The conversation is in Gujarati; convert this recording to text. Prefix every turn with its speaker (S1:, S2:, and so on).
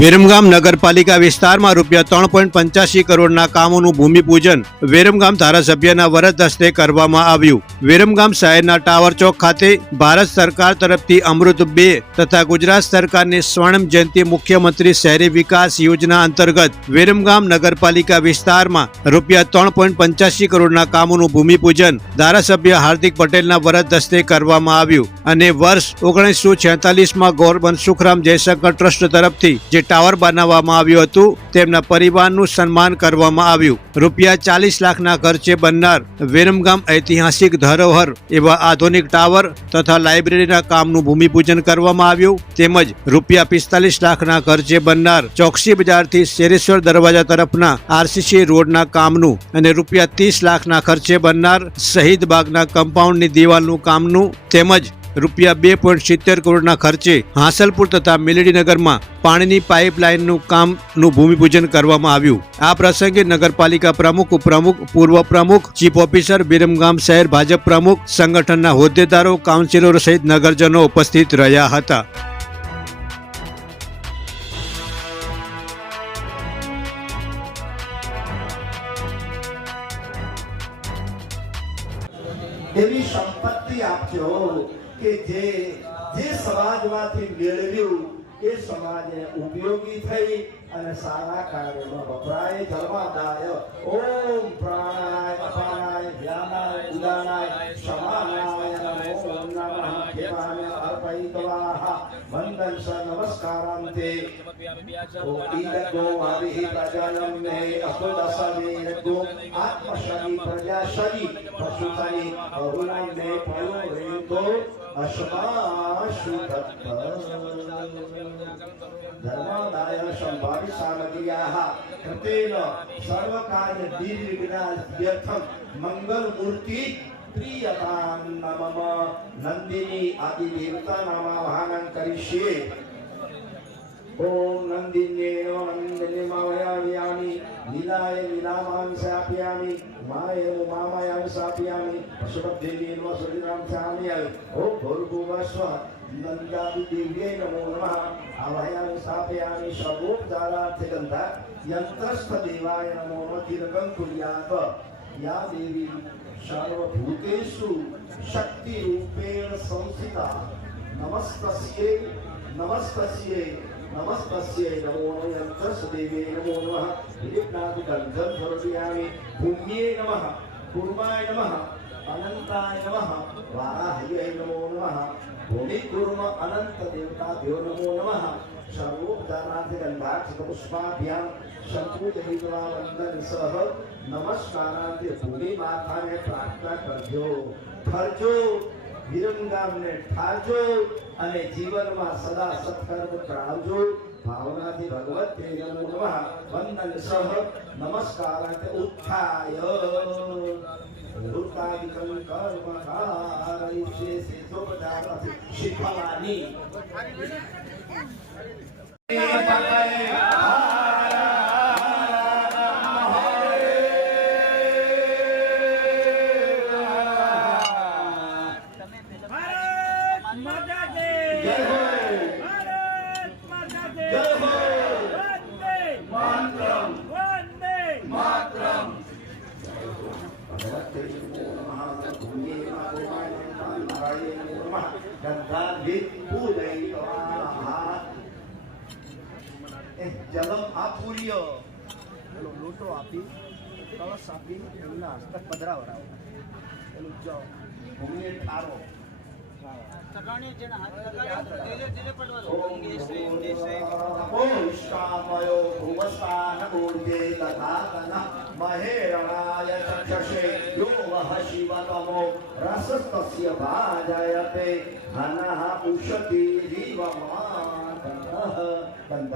S1: વિરમગામ નગરપાલિકા વિસ્તારમાં રૂપિયા ત્રણ પોઈન્ટ પંચ્યાસી કરોડના કામોનું ભૂમિપૂજન વિરમગામ ધારાસભ્યના વરદ હસ્તે કરવામાં આવ્યું. વિરમગામ શહેરના ટાવર ચોક ખાતે ભારત સરકાર તરફથી અમૃત બે તથા ગુજરાત સરકારની સ્વર્ણમ જયંતિ મુખ્યમંત્રી શહેરી વિકાસ યોજના અંતર્ગત વિરમગામ નગરપાલિકા વિસ્તારમાં રૂપિયા ત્રણ પોઈન્ટ પંચ્યાસી કરોડના કામોનું ભૂમિપૂજન ધારાસભ્ય હાર્દિક પટેલના વરદ હસ્તે કરવામાં આવ્યું. અને વર્ષ ઓગણીસો છેતાલીસમાં ગોર સુખરામ જયશંકર ટ્રસ્ટ તરફથી, જે ટાવર બનાવવામાં આવ્યું હતું. તેમના પરિવારનું સન્માન કરવામાં આવ્યું. રૂપિયા ચાલીસ લાખના ખર્ચે બનનાર વિરમગામ ઐતિહાસિક ધરોહર એવા આધુનિક ટાવર તથા લાઇબ્રેરીના કામનું ભૂમિપૂજન કરવામાં આવ્યું. તેમજ રૂપિયા પિસ્તાલીસ લાખના ખર્ચે બનનાર ચોકસી બજારથી શેરેશ્વર દરવાજા તરફના આરસીસી રોડના કામનું અને રૂપિયા ત્રીસ લાખના ખર્ચે બનનાર શહીદ બાગના કમ્પાઉન્ડની દિવાલનું કામનું તેમજ રૂપિયા બે પોઈન્ટ સિત્તેર કરોડના ખર્ચે હાંસલપુર તથા મેલેડીનગરમાં પાણીની પાઇપલાઇનનું કામનું ભૂમિપૂજન કરવામાં આવ્યું. આ પ્રસંગે નગરપાલિકા પ્રમુખ, ઉપપ્રમુખ, પૂર્વ પ્રમુખ, ચીફ ઓફિસર, બિરમગામ શહેર ભાજપ પ્રમુખ, સંગઠનના હોદ્દેદારો, કાઉન્સિલરો સહિત નગરજનો ઉપસ્થિત રહ્યા હતા.
S2: એવી સંપત્તિ આપજો. કે જે જે સમાજમાંથી મેળવ્યું એ સમાજને ઉપયોગી થઈ અને સારા કાર્યમાં વપરાય. ધર્માદાય. ઓમ પ્રાણાય અપાનાય ધ્યાનાય ઉદાનાય સમાનાય નમો. અશ્માશુ ધર્માદાય સંભાવિ સામગ્ર્યાઃ કૃતેન સર્વકાર્ય નિર્વિઘ્નાર્થમ મંગલ મૂર્તિ પ્રિયતામ નમઃ નંદિની આદિ દેવતા નામાવાહનં કરીષ્યે ઓમ નંદિન્યે નંદિની લીલાય લીલામાં સાપ્યામિ માય મામાયાં સાપ્યામિ પશુપદ્દેવી નમઃ સુરિનામ સામ્યાય ઓમ ભૂર્ભુવસ્વ નંદાદિ દિવ્યે નમો નમઃ. આવાહયામિ સ્થાપયામિ સર્વોપચારાર્થે ગંધા, યંત્રસ્થ દેવાય નમો નમઃ તિલકં કુર્યાત યા દેવી, સર્વભૂતેષુ શક્તિરૂપેણ સંસ્થિતા નમસ્તસ્યે નમસ્તસ્યે. નમસ્તસ્યે નમો નમઃ યંત્રસ્થ દેવે નમો નમઃ नमः ગંધં સમર્પયામિ ભૂમ્યે નમઃ કુર્માય नमो नमः। નમઃ વારાહ્યય નમો નમઃ ભૂમિકુર્મ અનંત દેવતાભ્યો નમો નમઃ સર્વોપચારાર્થે प्रार्थना પુષ્પાભ્યામ સંપૂજયિત્વા વિરમગામને ઠારજો અને જીવનમાં સદા સત્કર્મ કરાવજો ભાવનાથી ભગવત તે નમઃ. વંદન સહ. નમસ્કારાર્થે ઉત્થાય. વૃત્તાદિકં કર્મ કારયિષ્યે સિદ્ધોપચારાર્થે જલમ આપુર્ય પેલો લોટો આપી કળશ આપી એમના હસ્તક પધરાવરાવો પેલું જો ભૂમિએ ઠારો ઓષ્ટામયો શિવતમો રસસ્તસ્ય ભાજયતે હનઃ ઉષતિ રીવમા બંધા